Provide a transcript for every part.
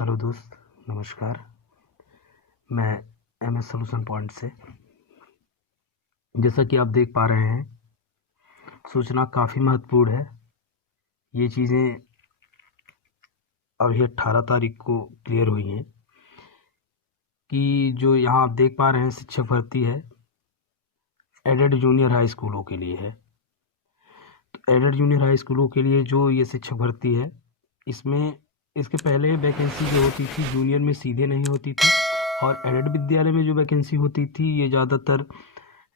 Hello दोस्त, नमस्कार। मैं एमएस सॉल्यूशन पॉइंट से। जैसा कि आप देख पा रहे हैं, सूचना काफ़ी महत्वपूर्ण है। ये चीज़ें अभी 18 तारीख को क्लियर हुई हैं कि जो यहाँ आप देख पा रहे हैं शिक्षक भर्ती है, एडेड जूनियर हाई स्कूलों के लिए है। तो एडेड जूनियर हाई स्कूलों के लिए जो ये शिक्षक भर्ती है, इसमें इसके पहले वैकेंसी जो होती थी जूनियर में सीधे नहीं होती थी, और एडेड विद्यालय में जो वैकेंसी होती थी ये ज़्यादातर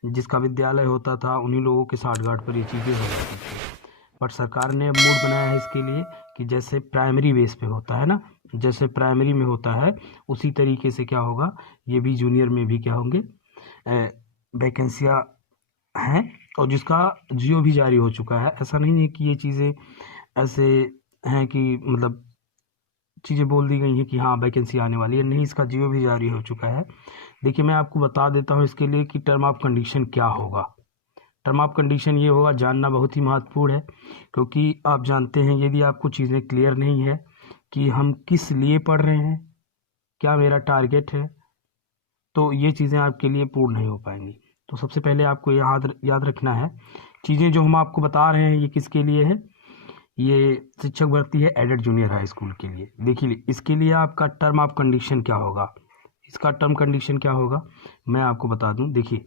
जिसका विद्यालय होता था उन्हीं लोगों के साठगांठ पर ये चीज़ें हो जाती थी। बट सरकार ने अब मूड बनाया है इसके लिए कि जैसे प्राइमरी बेस पे होता है ना, जैसे प्राइमरी में होता है उसी तरीके से क्या होगा, ये भी जूनियर में भी क्या होंगे, वैकेंसियाँ हैं। और जिसका जियो भी जारी हो चुका है। ऐसा नहीं है कि ये चीज़ें ऐसे हैं कि मतलब चीज़ें बोल दी गई हैं कि हाँ वैकेंसी आने वाली है, नहीं, इसका जियो भी जारी हो चुका है। देखिए, मैं आपको बता देता हूँ इसके लिए कि टर्म ऑफ कंडीशन क्या होगा। टर्म ऑफ कंडीशन ये होगा, जानना बहुत ही महत्वपूर्ण है, क्योंकि आप जानते हैं यदि आपको चीज़ें क्लियर नहीं है कि हम किस लिए पढ़ रहे हैं, क्या मेरा टारगेट है, तो ये चीज़ें आपके लिए पूर्ण नहीं हो पाएंगी। तो सबसे पहले आपको याद रखना है चीज़ें जो हम आपको बता रहे हैं ये किसके लिए है। ये शिक्षक भर्ती है एडेड जूनियर हाई स्कूल के लिए। देखिए, इसके लिए आपका टर्म ऑफ कंडीशन क्या होगा, इसका टर्म कंडीशन क्या होगा मैं आपको बता दूं। देखिए,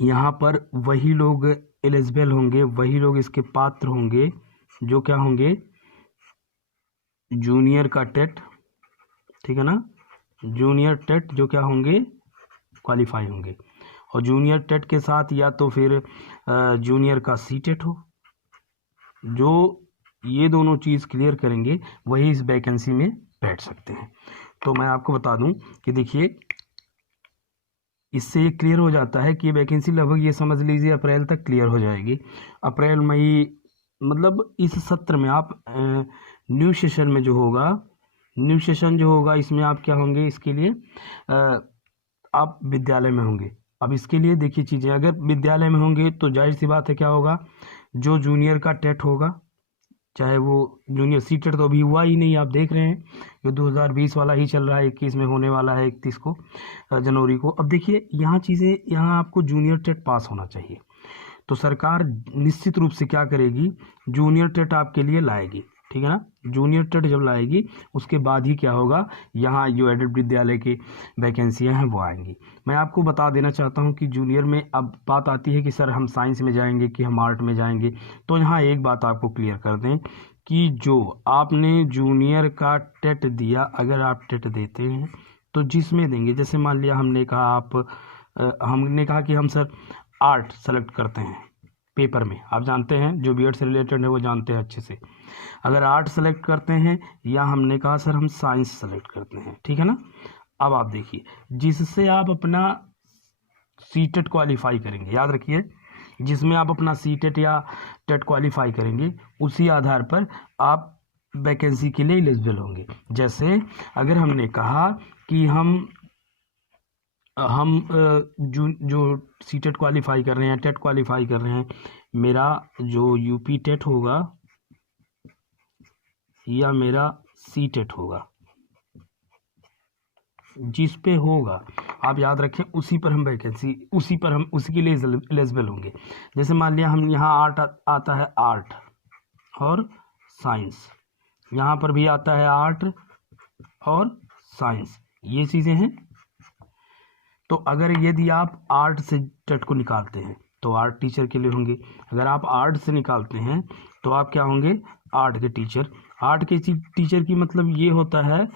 यहाँ पर वही लोग एलिजिबल होंगे, वही लोग इसके पात्र होंगे जो क्या होंगे, जूनियर का टेट, ठीक है ना, जूनियर टेट जो क्या होंगे, क्वालिफाई होंगे। और जूनियर टेट के साथ या तो फिर जूनियर का सी टेट हो, जो ये दोनों चीज़ क्लियर करेंगे वही इस वैकेंसी में बैठ सकते हैं। तो मैं आपको बता दूं कि देखिए, इससे ये क्लियर हो जाता है कि ये वैकेंसी लगभग ये समझ लीजिए अप्रैल तक क्लियर हो जाएगी। अप्रैल मई मतलब इस सत्र में आप न्यू सेशन में जो होगा, न्यू सेशन जो होगा इसमें आप क्या होंगे, इसके लिए आप विद्यालय में होंगे। अब इसके लिए देखिए चीज़ें, अगर विद्यालय में होंगे तो जाहिर सी बात है क्या होगा, जो जूनियर का टेट होगा, चाहे वो जूनियर सी टेट तो अभी हुआ ही नहीं, आप देख रहे हैं ये 2020 वाला ही चल रहा है, 21 में होने वाला है 31 को जनवरी को। अब देखिए यहाँ चीज़ें, यहाँ आपको जूनियर टेट पास होना चाहिए। तो सरकार निश्चित रूप से क्या करेगी, जूनियर टेट आपके लिए लाएगी, ठीक है ना। जूनियर टेट जब लाएगी उसके बाद ही क्या होगा, यहाँ जो एडेड विद्यालय की वैकेंसियाँ हैं वो आएंगी। मैं आपको बता देना चाहता हूँ कि जूनियर में अब बात आती है कि सर हम साइंस में जाएंगे कि हम आर्ट में जाएंगे। तो यहाँ एक बात आपको क्लियर कर दें कि जो आपने जूनियर का टेट दिया, अगर आप टेट देते हैं तो जिसमें देंगे, जैसे मान लिया हमने कहा कि हम सर आर्ट सेलेक्ट करते हैं पेपर में, आप जानते हैं जो बीएड से रिलेटेड है वो जानते हैं अच्छे से। अगर आर्ट सेलेक्ट करते हैं या हमने कहा सर हम साइंस सेलेक्ट करते हैं, ठीक है ना। अब आप देखिए, जिससे आप अपना सीटेट क्वालिफाई करेंगे, याद रखिए, जिसमें आप अपना सीटेट या टेट क्वालिफाई करेंगे उसी आधार पर आप वैकेंसी के लिए एलिजिबल होंगे। जैसे अगर हमने कहा कि हम जो सीटेट क्वालिफाई कर रहे हैं, टेट क्वालिफाई कर रहे हैं, मेरा जो यूपी टेट होगा या मेरा सी टेट होगा, जिस पे होगा आप याद रखें उसी पर हम वैकेंसी, उसी के लिए एलिजिबल होंगे। जैसे मान लिया हम यहाँ आर्ट आता है, आर्ट और साइंस, यहाँ पर भी आता है आर्ट और साइंस, ये चीज़ें हैं। तो अगर यदि आप आर्ट से टेट को निकालते हैं तो आर्ट टीचर के लिए होंगे, अगर आप आर्ट से निकालते हैं तो आप क्या होंगे, आर्ट के टीचर। आर्ट के टीचर की मतलब ये होता है,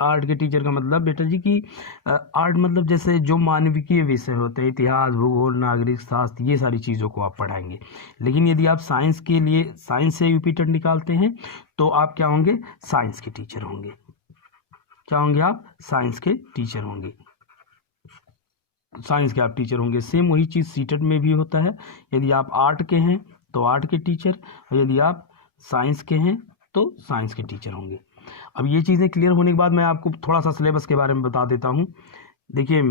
आर्ट के टीचर का मतलब बेटा जी कि आर्ट मतलब जैसे जो मानविकीय विषय होते हैं, इतिहास, भूगोल, नागरिक शास्त्र, ये सारी चीज़ों को आप पढ़ाएंगे। लेकिन यदि आप साइंस के लिए, साइंस से यूपी टेट निकालते हैं तो आप क्या होंगे, साइंस के टीचर होंगे। क्या होंगे आप, साइंस के टीचर होंगे, साइंस के आप टीचर होंगे। सेम वही चीज़ सीटेट में भी होता है, यदि आप आर्ट के हैं तो आर्ट के टीचर, और यदि आप साइंस के हैं तो साइंस के टीचर होंगे। अब ये चीज़ें क्लियर होने के बाद मैं आपको थोड़ा सा सिलेबस के बारे में बता देता हूँ। देखिए,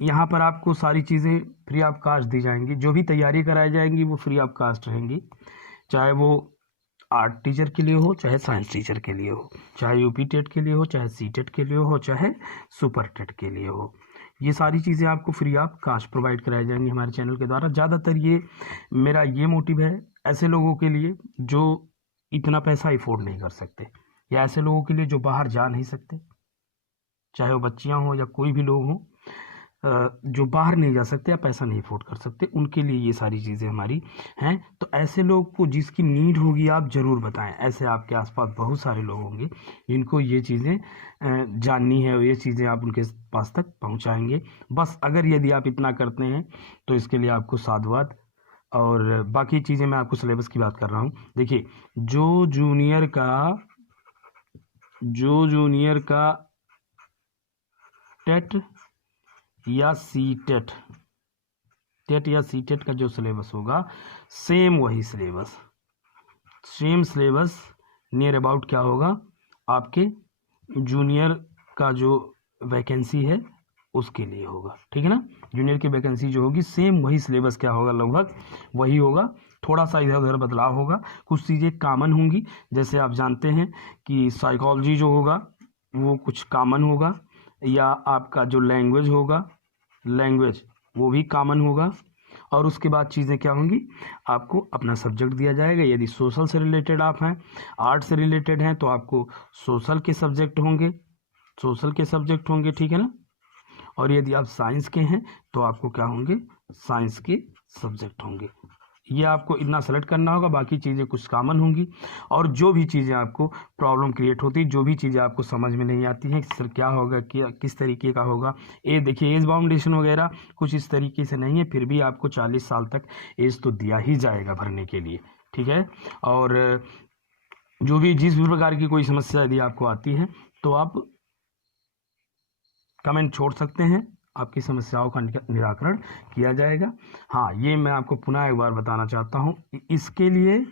यहाँ पर आपको सारी चीज़ें फ्री ऑफ कास्ट दी जाएंगी, जो भी तैयारी कराई जाएंगी वो फ्री ऑफ कास्ट रहेंगी, चाहे वो आर्ट टीचर के लिए हो चाहे साइंस टीचर के लिए हो, चाहे यूपी टेट के लिए हो, चाहे सी टेट के लिए हो, चाहे सुपर टेट के लिए हो, ये सारी चीज़ें आपको फ्री ऑफ कास्ट प्रोवाइड कराई जाएंगी हमारे चैनल के द्वारा। ज़्यादातर ये मेरा ये मोटिव है ऐसे लोगों के लिए जो इतना पैसा अफोर्ड नहीं कर सकते, या ऐसे लोगों के लिए जो बाहर जा नहीं सकते, चाहे वो बच्चियां हो या कोई भी लोग हों जो बाहर नहीं जा सकते या पैसा नहीं अफोर्ड कर सकते, उनके लिए ये सारी चीज़ें हमारी हैं। तो ऐसे लोग को जिसकी नीड होगी आप ज़रूर बताएं। ऐसे आपके आसपास बहुत सारे लोग होंगे जिनको ये चीज़ें जाननी है और ये चीज़ें आप उनके पास तक पहुंचाएंगे। बस अगर यदि आप इतना करते हैं तो इसके लिए आपको साधुवाद। और बाकी चीज़ें मैं आपको सिलेबस की बात कर रहा हूँ। देखिए, जो जूनियर का टेट या सी टेट का जो सिलेबस होगा सेम सिलेबस नियर अबाउट क्या होगा आपके जूनियर का जो वैकेंसी है उसके लिए होगा, ठीक है ना। जूनियर की वैकेंसी जो होगी सेम वही सिलेबस क्या होगा, लगभग वही होगा, थोड़ा सा इधर उधर बदलाव होगा, कुछ चीज़ें कॉमन होंगी। जैसे आप जानते हैं कि साइकोलॉजी जो होगा वो कुछ कॉमन होगा, या आपका जो लैंग्वेज होगा वो भी कॉमन होगा। और उसके बाद चीज़ें क्या होंगी, आपको अपना सब्जेक्ट दिया जाएगा। यदि सोशल से रिलेटेड आप हैं, आर्ट से रिलेटेड हैं, तो आपको सोशल के सब्जेक्ट होंगे, ठीक है ना। और यदि आप साइंस के हैं तो आपको क्या होंगे, साइंस के सब्जेक्ट होंगे। ये आपको इतना सेलेक्ट करना होगा, बाकी चीज़ें कुछ कॉमन होंगी। और जो भी चीज़ें आपको प्रॉब्लम क्रिएट होती, जो भी चीज़ें आपको समझ में नहीं आती हैं सर क्या होगा, क्या किस तरीके का होगा, ये देखिए एज बाउंडेशन वगैरह कुछ इस तरीके से नहीं है, फिर भी आपको 40 साल तक एज तो दिया ही जाएगा भरने के लिए, ठीक है। और जो भी जिस भी प्रकार की कोई समस्या यदि आपको आती है तो आप कमेंट छोड़ सकते हैं, आपकी समस्याओं का निराकरण किया जाएगा। हाँ, ये मैं आपको पुनः एक बार बताना चाहता हूँ, इसके लिए,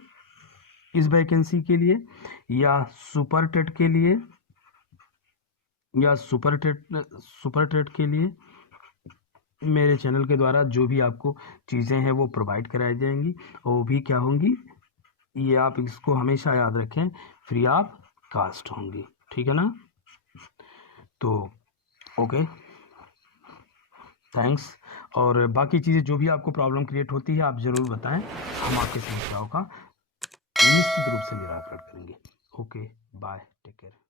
इस वैकेंसी के लिए या सुपर टेट के लिए या सुपर टेट के लिए मेरे चैनल के द्वारा जो भी आपको चीज़ें हैं वो प्रोवाइड कराई जाएंगी, वो भी क्या होंगी, ये आप इसको हमेशा याद रखें, फ्री ऑफ कास्ट होंगी, ठीक है ना। तो ओके, थैंक्स। और बाकी चीज़ें जो भी आपको प्रॉब्लम क्रिएट होती है आप ज़रूर बताएं, हम आपकी समस्याओं का निश्चित रूप से निराकरण करेंगे। Okay, bye, take care.